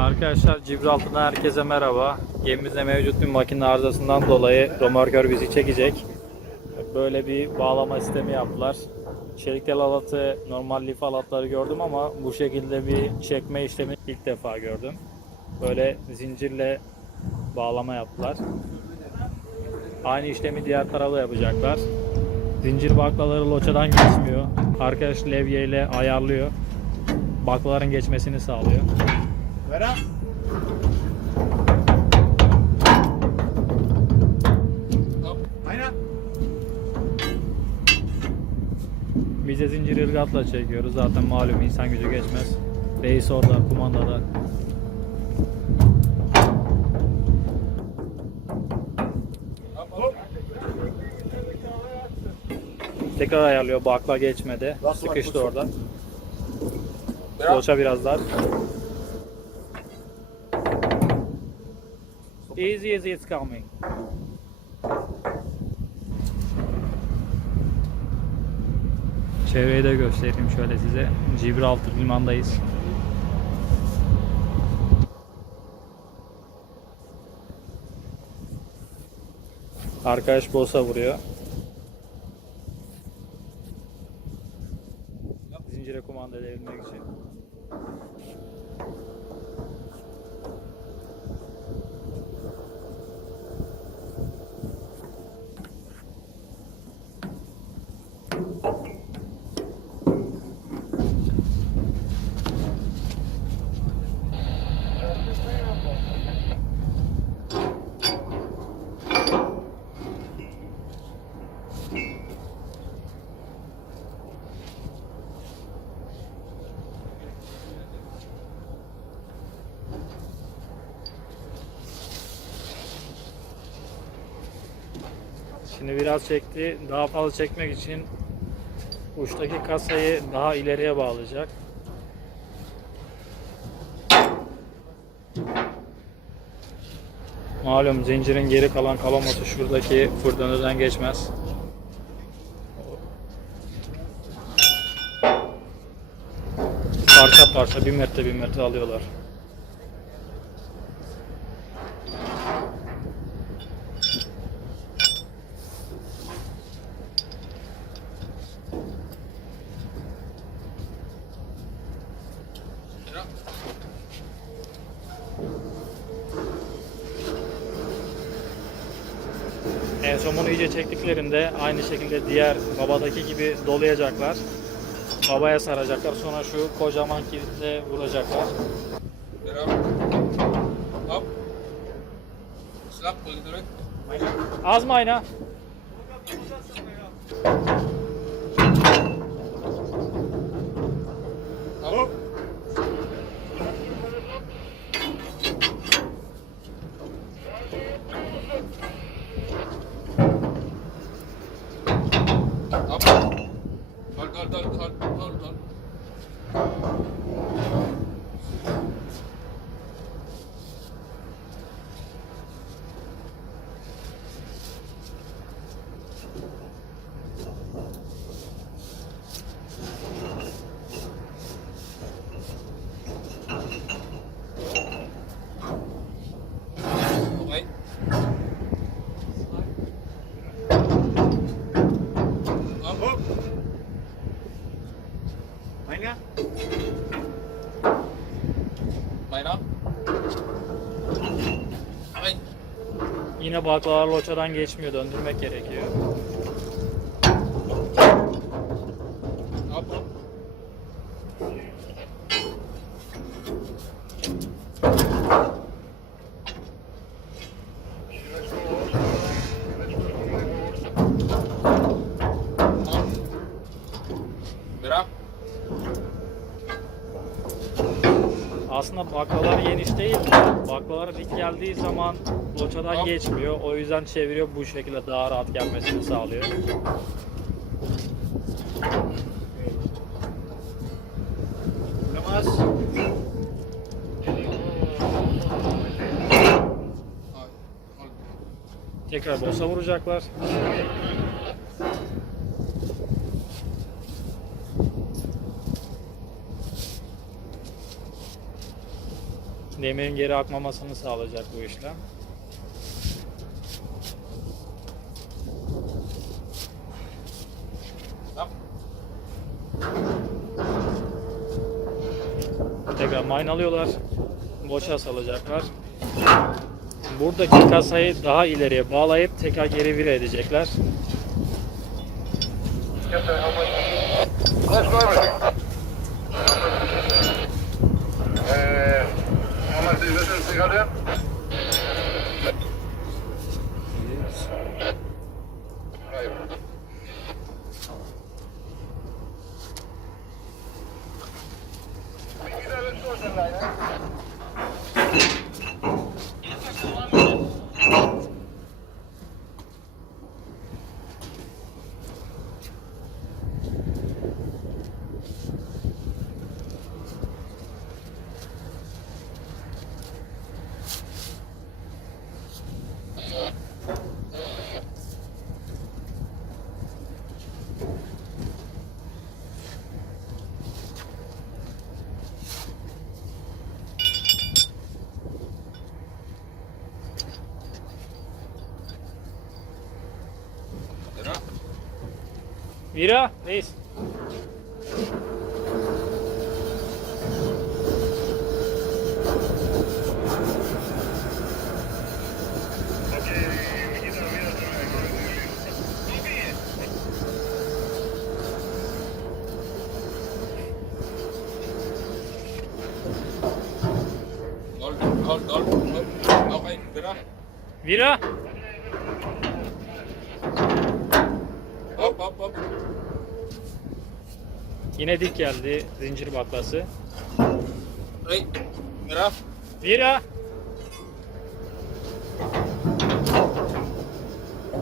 Arkadaşlar Gibraltar'dan herkese merhaba. Gemimizde mevcut bir makine arızasından dolayı römorkör bizi çekecek. Böyle bir bağlama sistemi yaptılar. Çelik tel halatı, normal lif halatları gördüm ama bu şekilde bir çekme işlemi ilk defa gördüm. Böyle zincirle bağlama yaptılar. Aynı işlemi diğer tarafa yapacaklar. Zincir baklaları loçadan geçmiyor. Arkadaş levyeyle ayarlıyor. Baklaların geçmesini sağlıyor. Vera. Aynen. Biz de zincir ırgatla çekiyoruz. Zaten malum insan gücü geçmez. Reis orada, kumandada. Tekrar ayarlıyor. Bakla geçmedi. Sıkıştı orada. Loça biraz dar. Easy as it's coming. Çevreyi de göstereyim şöyle size. Gibraltar limandayız. Arkadaş bosa vuruyor. Şimdi biraz çekti. Daha fazla çekmek için uçtaki kasayı daha ileriye bağlayacak. Malum zincirin geri kalan kalaması şuradaki fırtınırdan geçmez. Parça parça bir metre bir metre alıyorlar. En son bunu iyice çektiklerinde aynı şekilde diğer babadaki gibi dolayacaklar. Babaya saracaklar. Sonra şu kocaman kilitle vuracaklar. Az mı ayna? Yine baklalar loçadan geçmiyor. Döndürmek gerekiyor. Aslında baklalar geniş değil. Baklalar dik geldiği zaman loçadan geçmiyor. O yüzden çeviriyor. Bu şekilde daha rahat gelmesini sağlıyor. Hold. Tekrar bosa vuracaklar. Demirin geri akmamasını sağlayacak bu işlem. Tekrar mine alıyorlar. Boşa salacaklar. Buradaki kasayı daha ileriye bağlayıp tekrar geri vire edecekler. Let's go Vira, reis. Hold, hold, hold, hold. Okay, tira. Vira. Hop, hop, hop. Yine dik geldi zincir baklası. Right. Tira. Vira.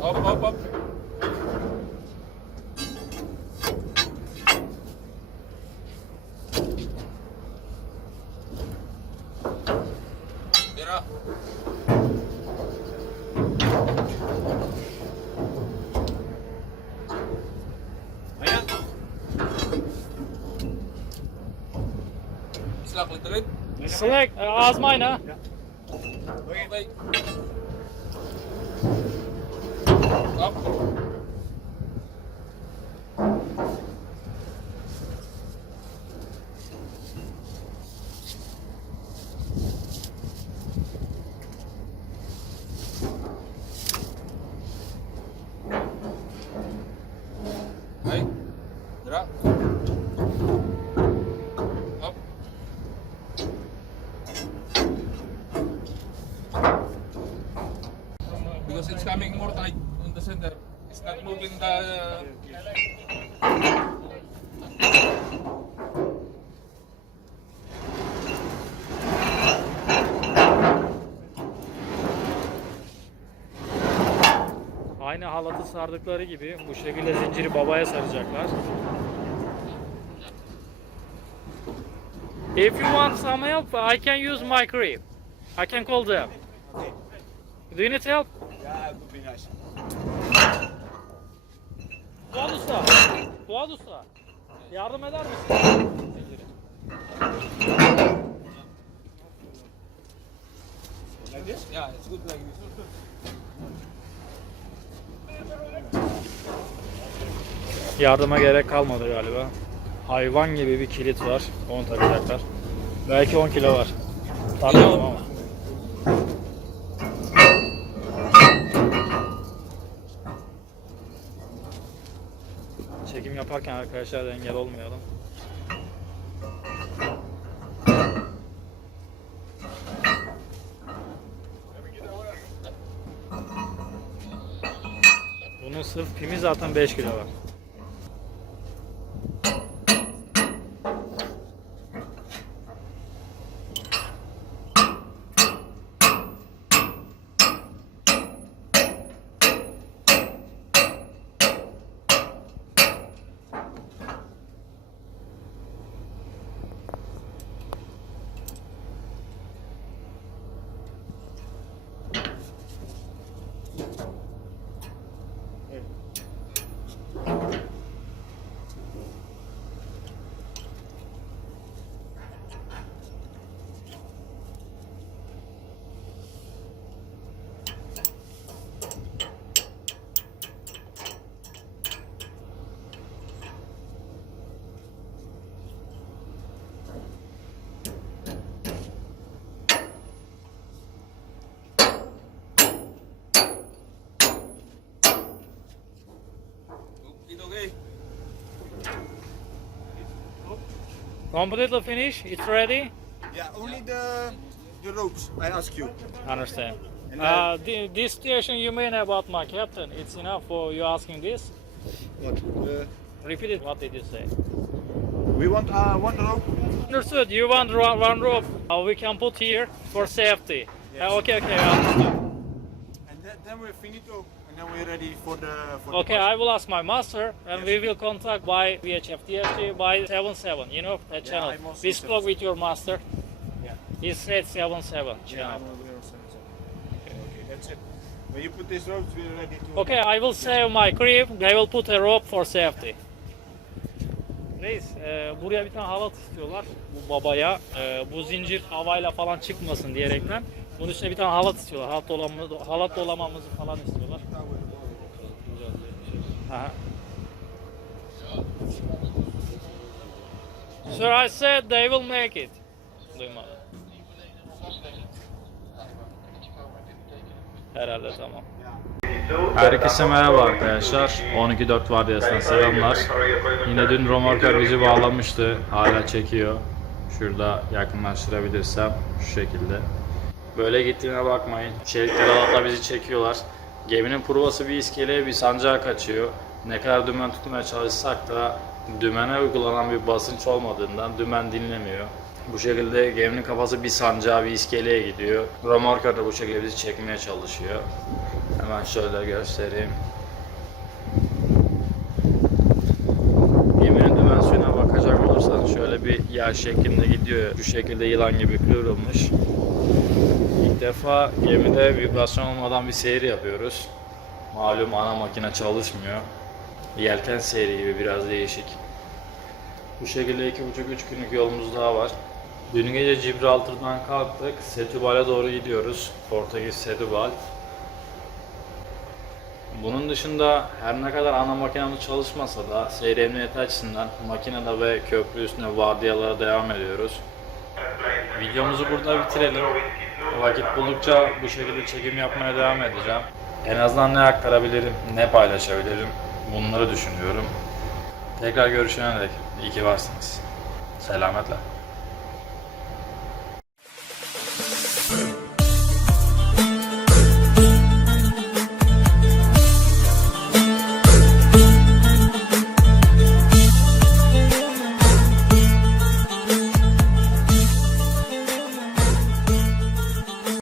Hop, hop, hop. Tira. Slack literit. Slack, az mine Okay. Up. Moving the. Aynı halatı sardıkları gibi bu şekilde zinciri babaya saracaklar. If you want some help, I can use my crib. I can call them. Do you need help? Yeah, it would be nice. Fuat Usta. Fuat Usta. Yardım eder misin? Like this? Yeah, it's good like this. Yardıma gerek kalmadı galiba. Hayvan gibi bir kilit var. Onu takacaklar. Belki 10 kilo var. Tanıyorum ama. Çekim yaparken arkadaşlar da engel olmayalım. Bunun sırf pimi zaten 5 kilo var. Completely finished? It's ready? Yeah, only the the ropes. I ask you. Understand. And, Uh, thi- this station you mean about my captain, it's enough for you asking this? What? Uh, Repeat it, what did you say? we want uh, one rope. Understood, you want ro- one rope uh, we can put here for safety. Uh, okay, okay, I understand. And then, then we're finito. Then we're ready for the. For Okay, the I will ask my master and we will contact by VHF TFG by 77, you know, that channel. I'm also We spoke with your master. Yeah. He said 77 Yeah, channel. Seven, seven. Okay, okay, that's it. When you put these ropes, we're ready to. Okay, I will save my crib. I will put a rope for safety. Reis, e, buraya bir tane halat istiyorlar bu babaya. E, bu zincir havayla falan çıkmasın diyerekten. Bunun üstüne bir tane halat istiyorlar. Halat, dolamamızı, halat dolamamızı falan istiyorlar. Aha. Sir, I said they will make it. Duymadım. Herhalde tamam. Herkese merhaba arkadaşlar. 12.4 vardiyasından selamlar. Yine dün romorkör bizi bağlamıştı. Hala çekiyor. Şurada yakınlaştırabilirsem şu şekilde. Böyle gittiğine bakmayın. Çelikler alatla bizi çekiyorlar. Geminin provası bir iskeleye bir sancağa kaçıyor. Ne kadar dümen tutmaya çalışsak da dümene uygulanan bir basınç olmadığından dümen dinlemiyor. Bu şekilde geminin kafası bir sancağa bir iskeleye gidiyor. Romorkör de bu şekilde bizi çekmeye çalışıyor. Hemen şöyle göstereyim. Geminin dimensiyona bakacak olursanız şöyle bir yağ şeklinde gidiyor. Şu şekilde yılan gibi kıvrılmış. Defa gemide vibrasyon olmadan bir seyir yapıyoruz. Malum ana makine çalışmıyor. Yelken seyri gibi biraz değişik. Bu şekilde iki buçuk üç günlük yolumuz daha var. Dün gece Gibraltar'dan kalktık. Setúbal'e doğru gidiyoruz. Portekiz Setúbal. Bunun dışında her ne kadar ana makinamız çalışmasa da seyir emniyeti açısından makinede ve köprü üstüne vardiyalara devam ediyoruz. Videomuzu burada bitirelim. Vakit buldukça bu şekilde çekim yapmaya devam edeceğim. En azından ne aktarabilirim, ne paylaşabilirim bunları düşünüyorum. Tekrar görüşene dek iyi ki varsınız. Selametle.